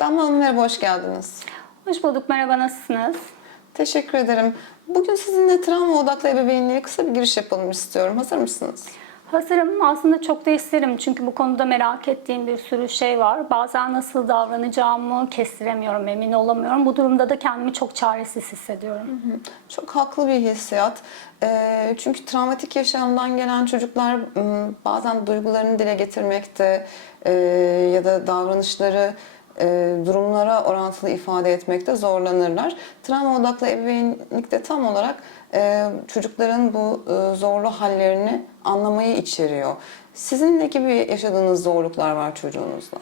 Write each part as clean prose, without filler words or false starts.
Damla Hanım merhaba, hoş geldiniz. Hoş bulduk, merhaba, nasılsınız? Teşekkür ederim. Bugün sizinle travma odaklı ebeveynliğe kısa bir giriş yapalım istiyorum. Hazır mısınız? Hazırım. Aslında çok da isterim çünkü bu konuda merak ettiğim bir sürü şey var. Bazen nasıl davranacağımı kestiremiyorum, emin olamıyorum. Bu durumda da kendimi çok çaresiz hissediyorum. Çok haklı bir hissiyat. Çünkü travmatik yaşamdan gelen çocuklar bazen duygularını dile getirmekte ya da davranışları durumlara orantılı ifade etmekte zorlanırlar. Travma odaklı ebeveynlik de tam olarak çocukların bu zorlu hallerini anlamayı içeriyor. Sizin ne gibi yaşadığınız zorluklar var çocuğunuzla?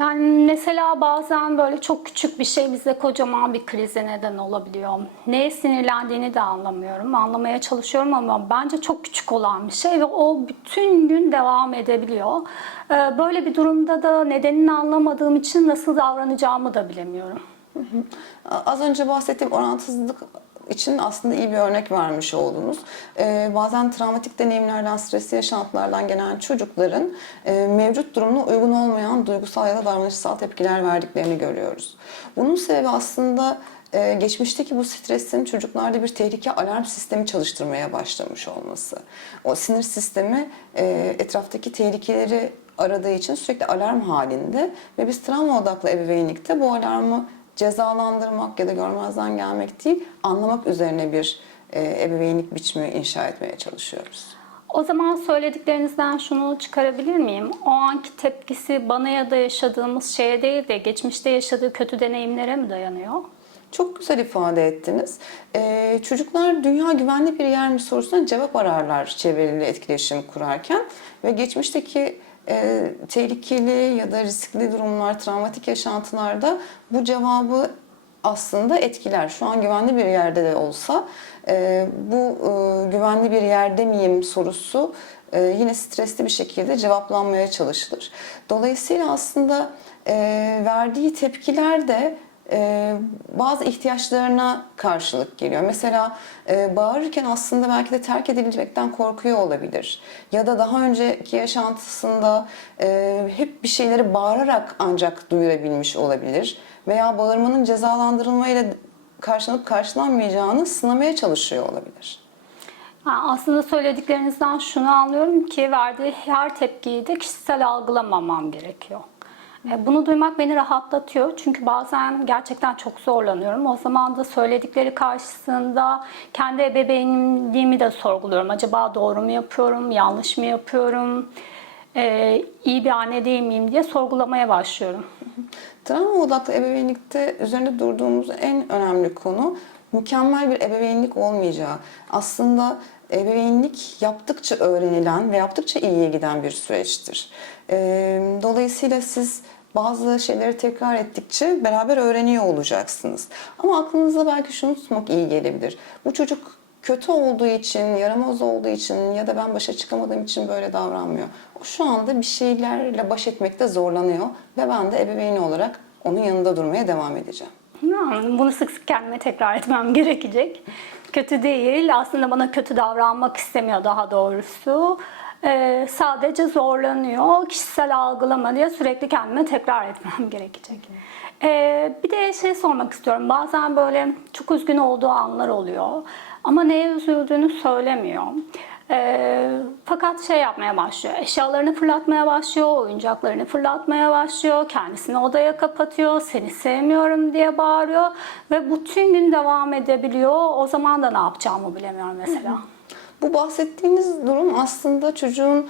Yani mesela bazen böyle çok küçük bir şey bize kocaman bir krize neden olabiliyor. Neye sinirlendiğini de anlamıyorum. Anlamaya çalışıyorum ama bence çok küçük olan bir şey ve o bütün gün devam edebiliyor. Böyle bir durumda da nedenini anlamadığım için nasıl davranacağımı da bilemiyorum. Az önce bahsettiğim orantısızlık için aslında iyi bir örnek vermiş oldunuz. Bazen travmatik deneyimlerden, stresli yaşantılardan gelen çocukların mevcut durumuna uygun olmayan duygusal ya da davranışsal tepkiler verdiklerini görüyoruz. Bunun sebebi aslında geçmişteki bu stresin çocuklarda bir tehlike alarm sistemi çalıştırmaya başlamış olması. O sinir sistemi etraftaki tehlikeleri aradığı için sürekli alarm halinde ve biz travma odaklı ebeveynlikte bu alarmı cezalandırmak ya da görmezden gelmek değil, anlamak üzerine bir ebeveynlik biçimi inşa etmeye çalışıyoruz. O zaman söylediklerinizden şunu çıkarabilir miyim? O anki tepkisi bana ya da yaşadığımız şeye değil de geçmişte yaşadığı kötü deneyimlere mi dayanıyor? Çok güzel ifade ettiniz. Çocuklar dünya güvenli bir yer mi sorusuna cevap ararlar çevreleriyle etkileşim kurarken ve geçmişteki tehlikeli ya da riskli durumlar, travmatik yaşantılarda bu cevabı aslında etkiler. Şu an güvenli bir yerde de olsa bu güvenli bir yerde miyim sorusu yine stresli bir şekilde cevaplanmaya çalışılır. Dolayısıyla aslında verdiği tepkiler de bazı ihtiyaçlarına karşılık geliyor. Mesela bağırırken aslında belki de terk edilmekten korkuyor olabilir. Ya da daha önceki yaşantısında hep bir şeyleri bağırarak ancak duyurabilmiş olabilir. Veya bağırmanın cezalandırılmayla karşılanıp karşılanmayacağını sınamaya çalışıyor olabilir. Aslında söylediklerinizden şunu anlıyorum ki verdiği her tepkiyi de kişisel algılamamam gerekiyor. Bunu duymak beni rahatlatıyor çünkü bazen gerçekten çok zorlanıyorum. O zaman da söyledikleri karşısında kendi ebeveynliğimi de sorguluyorum. Acaba doğru mu yapıyorum, yanlış mı yapıyorum, iyi bir anne değil miyim diye sorgulamaya başlıyorum. Travma odaklı ebeveynlikte üzerinde durduğumuz en önemli konu mükemmel bir ebeveynlik olmayacağı. Aslında ebeveynlik yaptıkça öğrenilen ve yaptıkça iyiye giden bir süreçtir. Dolayısıyla siz bazı şeyleri tekrar ettikçe beraber öğreniyor olacaksınız. Ama aklınızda belki şunu tutmak iyi gelebilir. Bu çocuk kötü olduğu için, yaramaz olduğu için ya da ben başa çıkamadığım için böyle davranmıyor. O şu anda bir şeylerle baş etmekte zorlanıyor ve ben de ebeveyn olarak onun yanında durmaya devam edeceğim. Bunu sık sık kendime tekrar etmem gerekecek. Kötü değil, aslında bana kötü davranmak istemiyor daha doğrusu. Sadece zorlanıyor, kişisel algılama diye sürekli kendime tekrar etmem gerekecek. Bir de şey sormak istiyorum, bazen böyle çok üzgün olduğu anlar oluyor ama neye üzüldüğünü söylemiyor. Fakat şey yapmaya başlıyor, eşyalarını fırlatmaya başlıyor, oyuncaklarını fırlatmaya başlıyor, kendisini odaya kapatıyor, seni sevmiyorum diye bağırıyor ve bütün gün devam edebiliyor. O zaman da ne yapacağımı bilemiyorum mesela. Bu bahsettiğiniz durum aslında çocuğun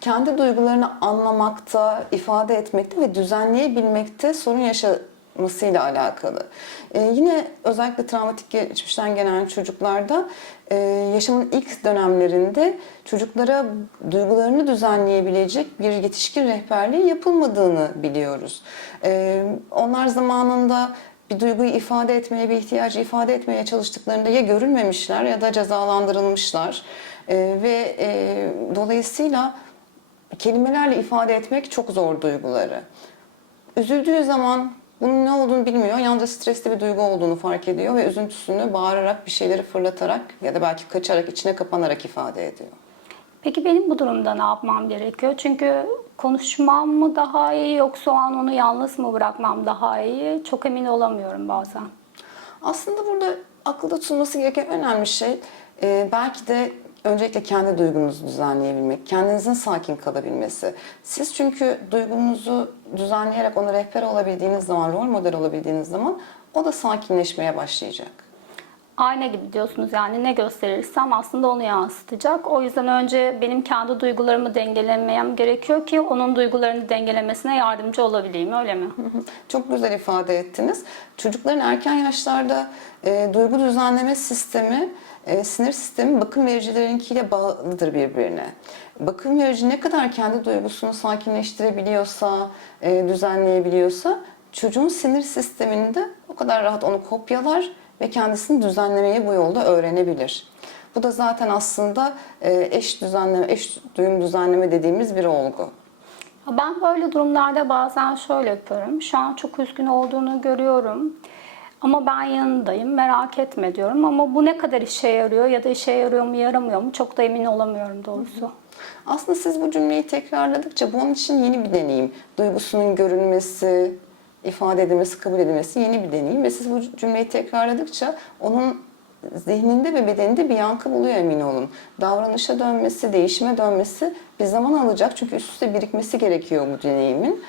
kendi duygularını anlamakta, ifade etmekte ve düzenleyebilmekte sorun yaşamasıyla alakalı. Yine özellikle travmatik geçmişten gelen çocuklarda yaşamın ilk dönemlerinde çocuklara duygularını düzenleyebilecek bir yetişkin rehberliği yapılmadığını biliyoruz. Onlar zamanında bir duyguyu ifade etmeye, bir ihtiyacı ifade etmeye çalıştıklarında ya görülmemişler ya da cezalandırılmışlar. Dolayısıyla kelimelerle ifade etmek çok zor duyguları. Üzüldüğü zaman bunun ne olduğunu bilmiyor. Yalnızca stresli bir duygu olduğunu fark ediyor ve üzüntüsünü bağırarak, bir şeyleri fırlatarak ya da belki kaçarak, içine kapanarak ifade ediyor. Peki benim bu durumda ne yapmam gerekiyor? Çünkü konuşmam mı daha iyi yoksa o an onu yalnız mı bırakmam daha iyi? Çok emin olamıyorum bazen. Aslında burada akılda tutulması gereken önemli şey belki de öncelikle kendi duygunuzu düzenleyebilmek, kendinizin sakin kalabilmesi. Siz çünkü duygunuzu düzenleyerek ona rehber olabildiğiniz zaman, rol model olabildiğiniz zaman o da sakinleşmeye başlayacak. Ayna gibi diyorsunuz, yani ne gösterirsem aslında onu yansıtacak. O yüzden önce benim kendi duygularımı dengelemem gerekiyor ki onun duygularını dengelemesine yardımcı olabileyim, öyle mi? Çok güzel ifade ettiniz. Çocukların erken yaşlarda duygu düzenleme sistemi, sinir sistemi bakım vericilerinkiyle bağlıdır birbirine. Bakım verici ne kadar kendi duygusunu sakinleştirebiliyorsa, düzenleyebiliyorsa çocuğun sinir sisteminde o kadar rahat onu kopyalar ve kendisini düzenlemeyi bu yolda öğrenebilir. Bu da zaten aslında eş duyum düzenleme dediğimiz bir olgu. Ben böyle durumlarda bazen şöyle yapıyorum. Şu an çok üzgün olduğunu görüyorum. Ama ben yanındayım, merak etme diyorum. Ama bu ne kadar işe yarıyor ya da işe yarıyor mu, yaramıyor mu çok da emin olamıyorum doğrusu. Aslında siz bu cümleyi tekrarladıkça bu onun için yeni bir deneyim. Duygusunun görünmesi, ifade edilmesi, kabul edilmesi yeni bir deneyim. Ve siz bu cümleyi tekrarladıkça onun zihninde ve bedeninde bir yankı buluyor, emin olun. Davranışa dönmesi, değişime dönmesi bir zaman alacak. Çünkü üst üste birikmesi gerekiyor bu deneyimin.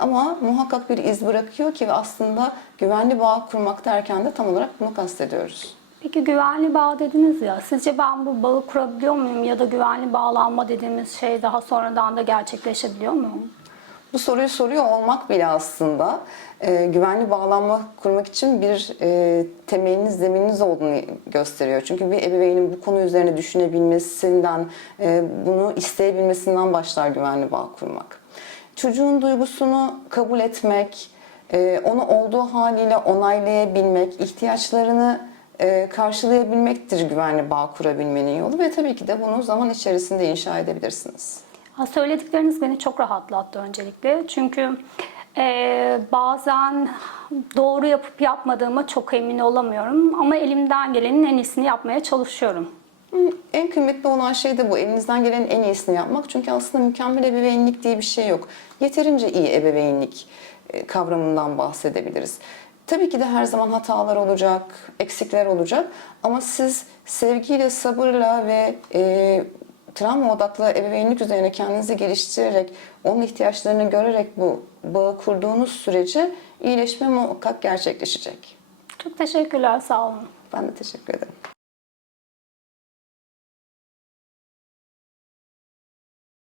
Ama muhakkak bir iz bırakıyor ki ve aslında güvenli bağ kurmak derken de tam olarak bunu kastediyoruz. Peki güvenli bağ dediniz ya, sizce ben bu bağı kurabiliyor muyum ya da güvenli bağlanma dediğimiz şey daha sonradan da gerçekleşebiliyor mu? Bu soruyu soruyor olmak bile aslında güvenli bağlanma kurmak için bir temeliniz, zemininiz olduğunu gösteriyor. Çünkü bir ebeveynin bu konu üzerine düşünebilmesinden, bunu isteyebilmesinden başlar güvenli bağ kurmak. Çocuğun duygusunu kabul etmek, onu olduğu haliyle onaylayabilmek, ihtiyaçlarını karşılayabilmektir güvenli bağ kurabilmenin yolu ve tabii ki de bunu zaman içerisinde inşa edebilirsiniz. Söyledikleriniz beni çok rahatlattı öncelikle. Çünkü bazen doğru yapıp yapmadığıma çok emin olamıyorum. Ama elimden gelenin en iyisini yapmaya çalışıyorum. En kıymetli olan şey de bu. Elinizden gelenin en iyisini yapmak. Çünkü aslında mükemmel ebeveynlik diye bir şey yok. Yeterince iyi ebeveynlik kavramından bahsedebiliriz. Tabii ki de her zaman hatalar olacak, eksikler olacak. Ama siz sevgiyle, sabırla ve travma odaklı ebeveynlik üzerine kendinizi geliştirerek, onun ihtiyaçlarını görerek bu bağı kurduğunuz sürece iyileşme muhakkak gerçekleşecek. Çok teşekkürler, sağ olun. Ben de teşekkür ederim.